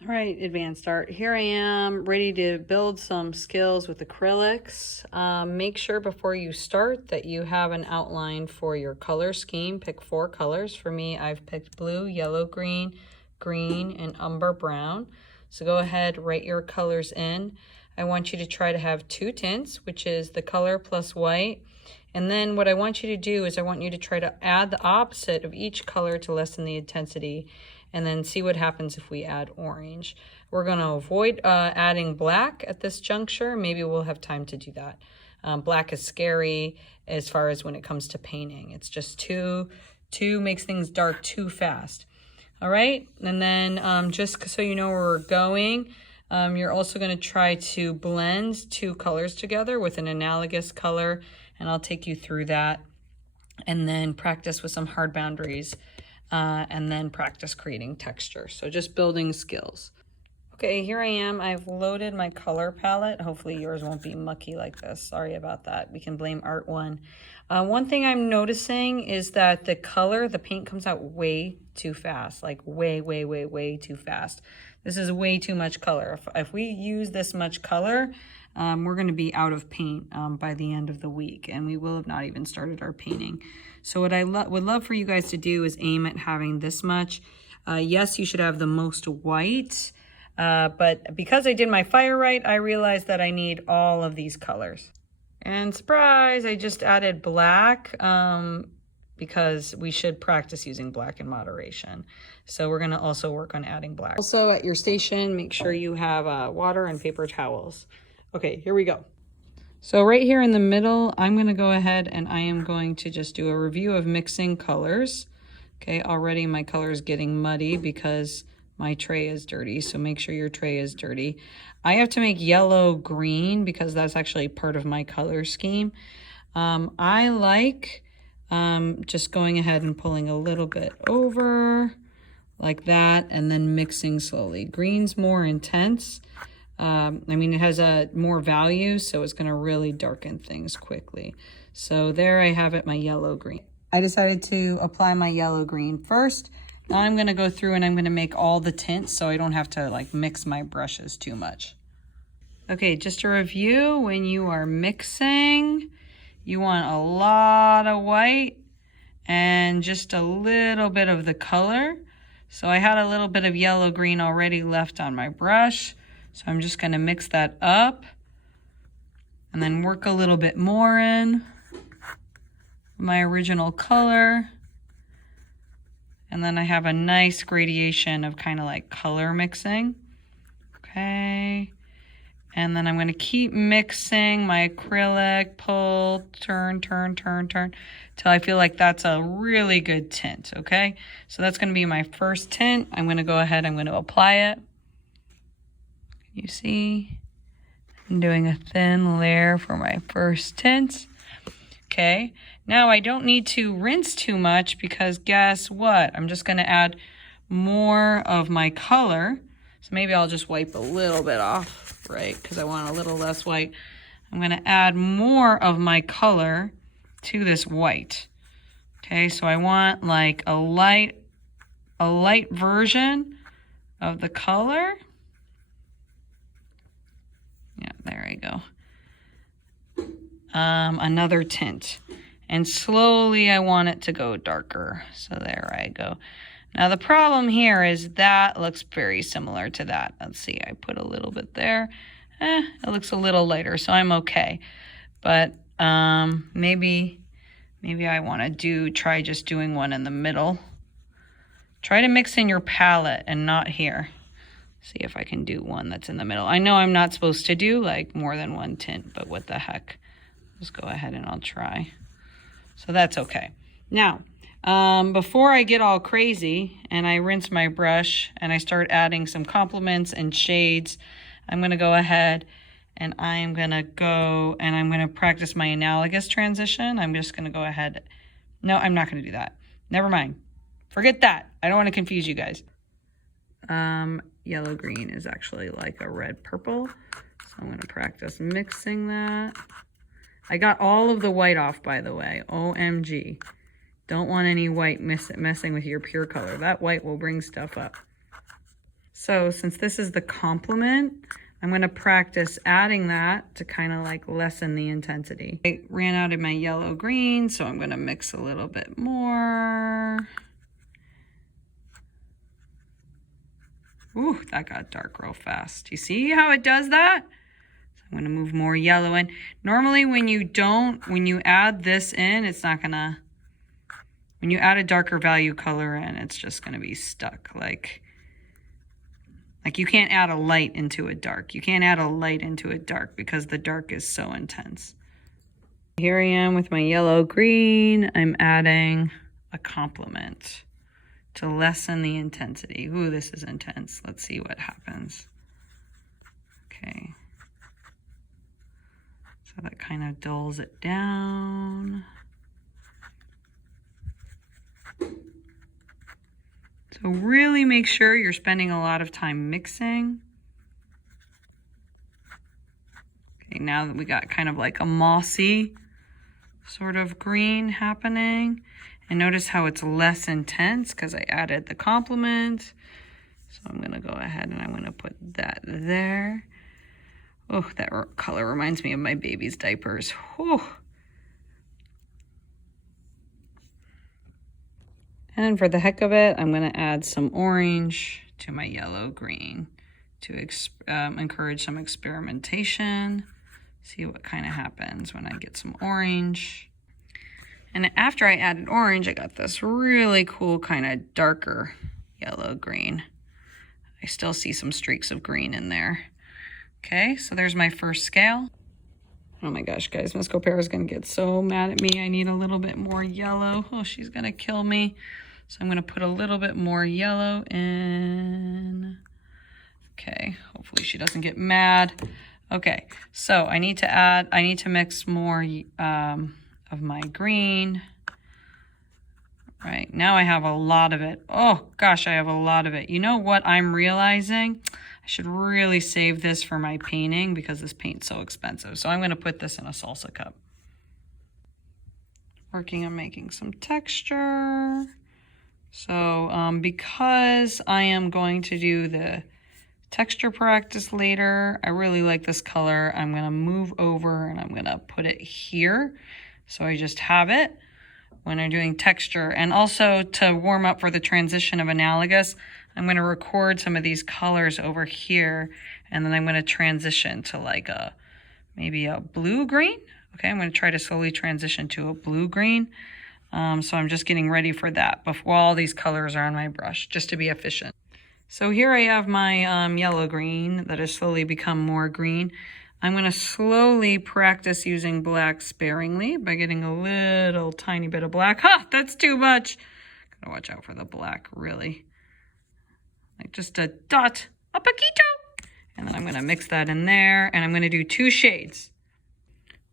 All right, advanced art. Here I am ready to build some skills with acrylics. Make sure before you start that you have an outline for your color scheme. Pick 4 colors. For me, I've picked blue, yellow, green, green, and umber brown. So go ahead, write your colors in. I want you to try to have 2 tints, which is the color plus white. And then what I want you to do is I want you to try to add the opposite of each color to lessen the intensity, and then see what happens if we add orange. We're going to avoid adding black at this juncture. Maybe we'll have time to do that. Black is scary as far as when it comes to painting. It's just too makes things dark too fast. All right, and then just so you know where we're going, you're also going to try to blend 2 colors together with an analogous color, and I'll take you through that, and then practice with some hard boundaries, and then practice creating texture. So just building skills. Okay, here I am. I've loaded my color palette. Hopefully yours won't be mucky like this. Sorry about that. We can blame Art One. One thing I'm noticing is that the paint comes out way too fast, like way too fast. This is way too much color. If we use this much color, we're going to be out of paint by the end of the week, and we will have not even started our painting. So what I would love for you guys to do is aim at having this much. Yes, you should have the most white, but because I did my fire right, I realized that I need all of these colors. And surprise, I just added black because we should practice using black in moderation. So we're going to also work on adding black. Also at your station, make sure you have water and paper towels. Okay, here we go. So right here in the middle, I'm going to go ahead and I am going to just do a review of mixing colors. Okay, already my color is getting muddy because my tray is dirty, so make sure your tray is dirty. I have to make yellow green because that's actually part of my color scheme. I like just going ahead and pulling a little bit over like that and then mixing slowly. Green's more intense. I mean, it has more value, so it's going to really darken things quickly. So there I have it, my yellow green. I decided to apply my yellow green first. Now I'm going to go through and I'm going to make all the tints so I don't have to like mix my brushes too much. Okay, just to review, when you are mixing, you want a lot of white and just a little bit of the color. So I had a little bit of yellow green already left on my brush. So I'm just going to mix that up and then work a little bit more in my original color. And then I have a nice gradation of kind of like color mixing. Okay. And then I'm going to keep mixing my acrylic, pull, turn, till I feel like that's a really good tint. Okay. So that's going to be my first tint. I'm going to go ahead, I'm going to apply it. You see, I'm doing a thin layer for my first tint. Okay, now I don't need to rinse too much because guess what? I'm just going to add more of my color. So maybe I'll just wipe a little bit off, right? Because I want a little less white. I'm going to add more of my color to this white. Okay, so I want like a light version of the color. Yeah, there I go. Another tint. And slowly I want it to go darker. So there I go. Now the problem here is that looks very similar to that. Let's see, I put a little bit there. It looks a little lighter, so I'm okay. But maybe I want to try just doing one in the middle. Try to mix in your palette and not here. See if I can do one that's in the middle. I know I'm not supposed to do like more than one tint, but what the heck. Just go ahead and I'll try. So that's okay. Now, before I get all crazy and I rinse my brush and I start adding some complements and shades, I'm going to go ahead and I'm going to practice my analogous transition. I'm just going to go ahead. No, I'm not going to do that. Never mind. Forget that. I don't want to confuse you guys. Yellow green is actually like a red purple. So I'm going to practice mixing that. I got all of the white off, by the way. OMG. Don't want any white messing with your pure color. That white will bring stuff up. So since this is the complement, I'm going to practice adding that to kind of like lessen the intensity. I ran out of my yellow green, so I'm going to mix a little bit more. Ooh, that got dark real fast. You see how it does that? So I'm going to move more yellow in. Normally when you add this in, it's not going to, when you add a darker value color in, it's just going to be stuck. Like you can't add a light into a dark. You can't add a light into a dark because the dark is so intense. Here I am with my yellow green. I'm adding a complement to lessen the intensity. Ooh, this is intense. Let's see what happens. Okay. So that kind of dulls it down. So really make sure you're spending a lot of time mixing. Okay, now that we got kind of like a mossy sort of green happening. And notice how it's less intense because I added the complement. So I'm going to go ahead and I'm going to put that there. Oh, that color reminds me of my baby's diapers. Whew. And for the heck of it, I'm going to add some orange to my yellow-green to encourage some experimentation. See what kind of happens when I get some orange. And after I added orange, I got this really cool kind of darker yellow-green. I still see some streaks of green in there. Okay, so there's my first scale. Oh my gosh, guys, Miss Copera is going to get so mad at me. I need a little bit more yellow. Oh, she's going to kill me. So I'm going to put a little bit more yellow in. Okay, hopefully she doesn't get mad. Okay, so I need to mix more of my green. Right, now I have a lot of it. Oh gosh, I have a lot of it. You know what I'm realizing? I should really save this for my painting because this paint's so expensive. So I'm going to put this in a salsa cup. Working on making some texture. So because I am going to do the texture practice later, I really like this color. I'm going to move over and I'm going to put it here. So I just have it when I'm doing texture. And also to warm up for the transition of Analogous, I'm going to record some of these colors over here. And then I'm going to transition to like maybe a blue-green. Okay, I'm going to try to slowly transition to a blue-green. So I'm just getting ready for that before all these colors are on my brush, just to be efficient. So here I have my yellow-green that has slowly become more green. I'm going to slowly practice using black sparingly by getting a little tiny bit of black. Ha! That's too much. Gotta watch out for the black, really. Like just a dot, a poquito. And then I'm going to mix that in there, and I'm going to do 2 shades.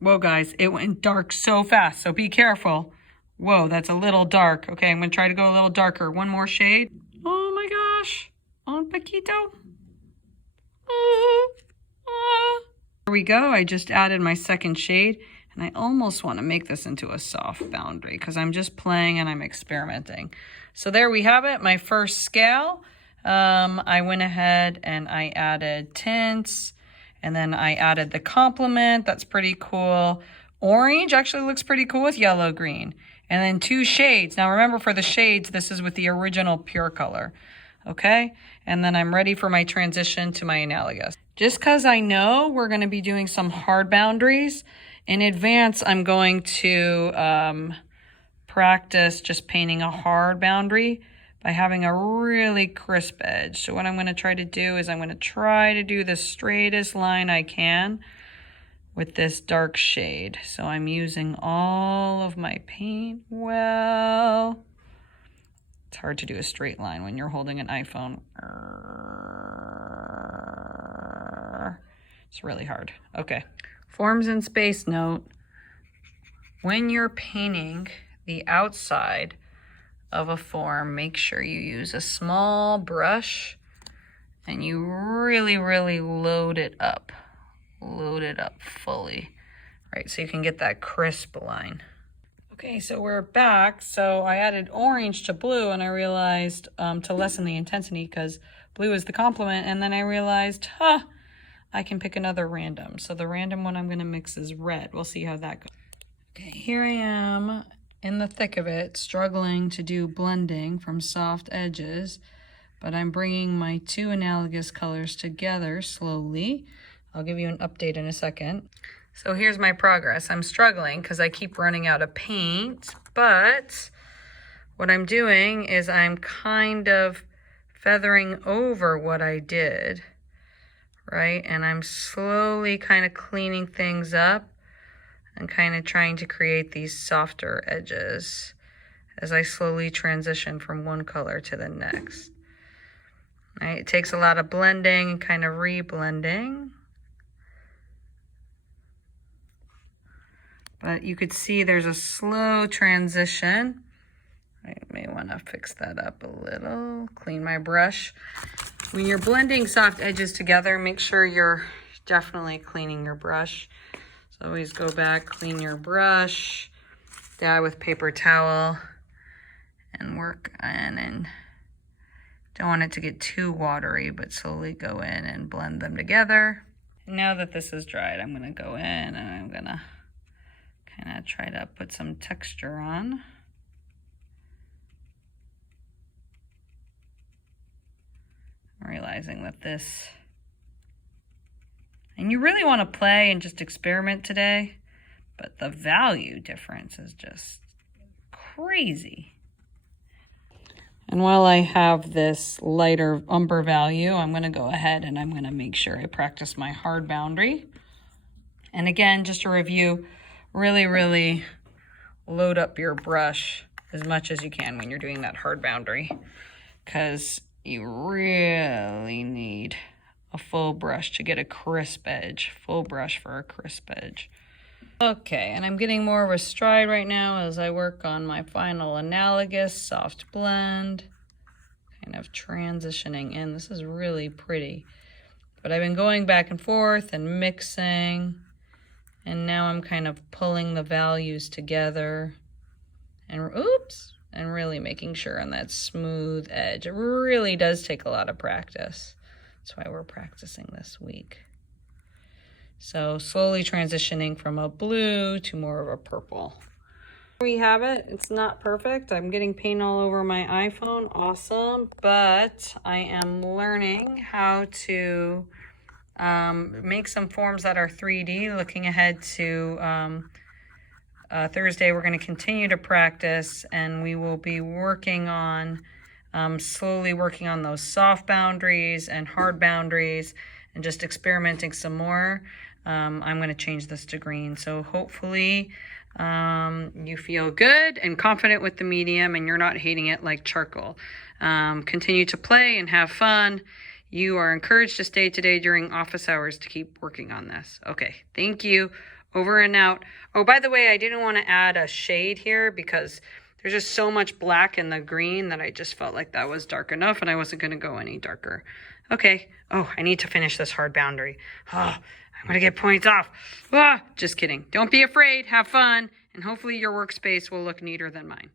Whoa, guys, it went dark so fast, so be careful. Whoa, that's a little dark. Okay, I'm going to try to go a little darker. 1 more shade. Oh my gosh. Un poquito. Here we go. I just added my second shade, and I almost want to make this into a soft boundary because I'm just playing and I'm experimenting. So there we have it, my first scale. I went ahead and I added tints, and then I added the complement. That's pretty cool. Orange actually looks pretty cool with yellow-green. And then 2 shades. Now remember, for the shades, this is with the original pure color. Okay? And then I'm ready for my transition to my Analogous. Just because I know we're going to be doing some hard boundaries, in advance I'm going to practice just painting a hard boundary by having a really crisp edge. So what I'm going to try to do is I'm going to try to do the straightest line I can with this dark shade. So I'm using all of my paint well. It's hard to do a straight line when you're holding an iPhone. It's really hard. Okay. Forms and space note. When you're painting the outside of a form, make sure you use a small brush and you really, really load it up. Load it up fully, right? So you can get that crisp line. Okay, so we're back. So I added orange to blue, and I realized to lessen the intensity, because blue is the complement, and then I realized, I can pick another random. So the random one I'm gonna mix is red. We'll see how that goes. Okay, here I am in the thick of it, struggling to do blending from soft edges, but I'm bringing my two analogous colors together slowly. I'll give you an update in a second. So here's my progress. I'm struggling because I keep running out of paint, but what I'm doing is I'm kind of feathering over what I did, right? And I'm slowly kind of cleaning things up and kind of trying to create these softer edges as I slowly transition from one color to the next. Right? It takes a lot of blending and kind of re-blending. But you could see there's a slow transition. I may want to fix that up a little. Clean my brush. When you're blending soft edges together, make sure you're definitely cleaning your brush. So always go back, clean your brush, dab with paper towel, and work in, and don't want it to get too watery, but slowly go in and blend them together. And now that this is dried, I'm gonna go in and I'm gonna kind of try to put some texture on. I'm realizing that this, and you really want to play and just experiment today, but the value difference is just crazy. And while I have this lighter umber value, I'm going to go ahead and I'm going to make sure I practice my hard boundary. And again, just a review, really load up your brush as much as you can when you're doing that hard boundary, because you really need a full brush to get a crisp edge, full brush for a crisp edge. Okay, and I'm getting more of a stride right now as I work on my final analogous soft blend, kind of transitioning in. This is really pretty, but I've been going back and forth and mixing, and now I'm kind of pulling the values together and and really making sure on that smooth edge. It really does take a lot of practice. That's why we're practicing this week. So slowly transitioning from a blue to more of a purple. There we have it. It's not perfect. I'm getting paint all over my iPhone. Awesome. But I am learning how to make some forms that are 3D. Looking ahead to Thursday, we're going to continue to practice, and we will be working on slowly working on those soft boundaries and hard boundaries and just experimenting some more. I'm going to change this to green. So hopefully you feel good and confident with the medium and you're not hating it like charcoal. Continue to play and have fun. You are encouraged to stay today during office hours to keep working on this. Okay, thank you. Over and out. Oh, by the way, I didn't want to add a shade here because there's just so much black in the green that I just felt like that was dark enough and I wasn't going to go any darker. Okay. Oh, I need to finish this hard boundary. Oh, I'm going to get points off. Just kidding. Don't be afraid. Have fun. And hopefully your workspace will look neater than mine.